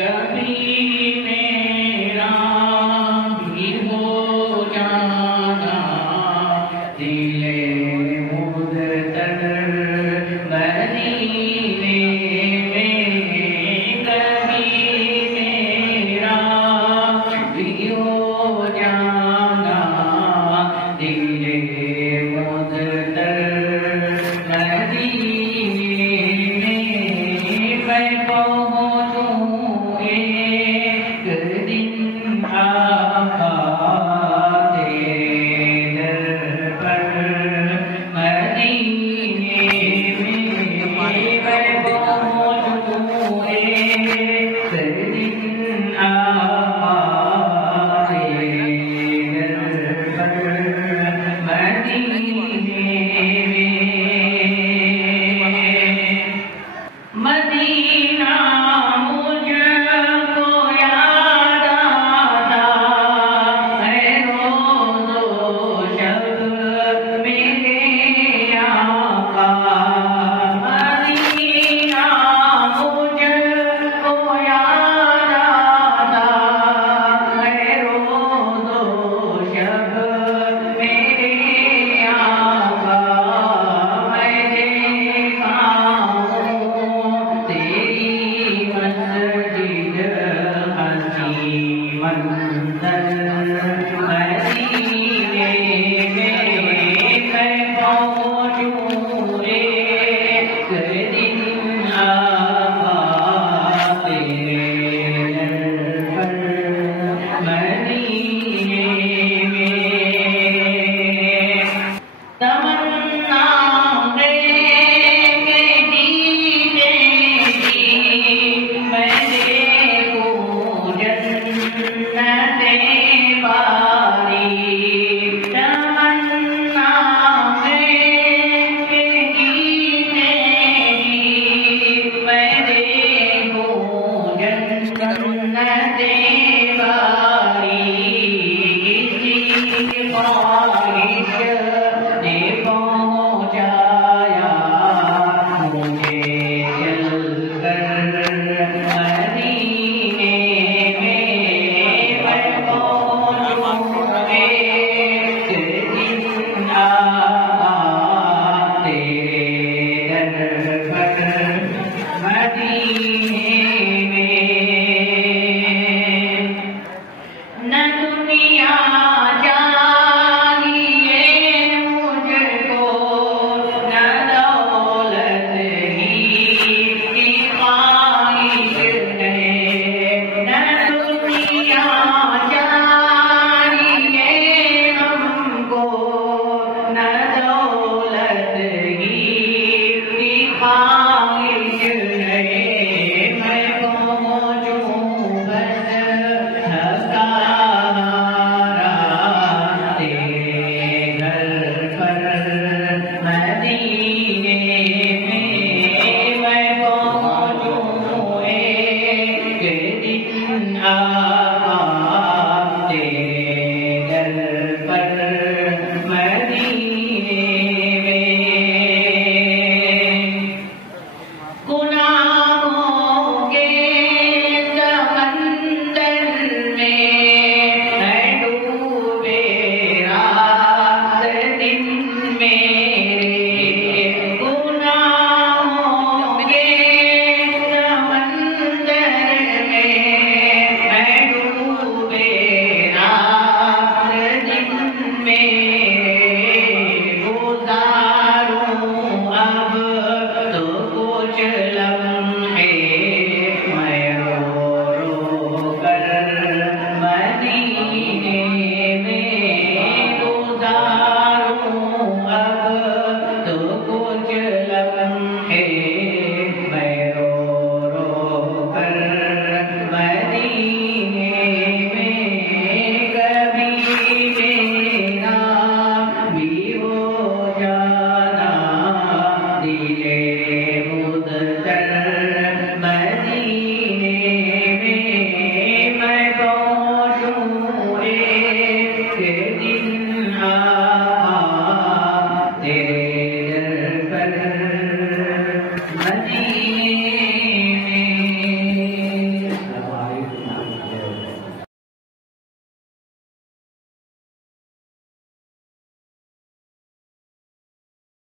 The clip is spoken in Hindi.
कभी मेरा भी हो जाना दिले मुद्दत मदीने में, कभी मेरा भी हो जाना दिले मुद्दत मदीने में। मैं पहुँचूं एक दिन आका तेरे दर पर मदीने में। मैं पहुँचूं एक दिन आका तेरे दर पर मदीने में। मदीना मुझको याद आता है रोज़ो शब मेरे आका। मदीना मुझको याद आता है रोज़ो शब मेरे आका। मैं देखा मंज़र मदीने में। मैं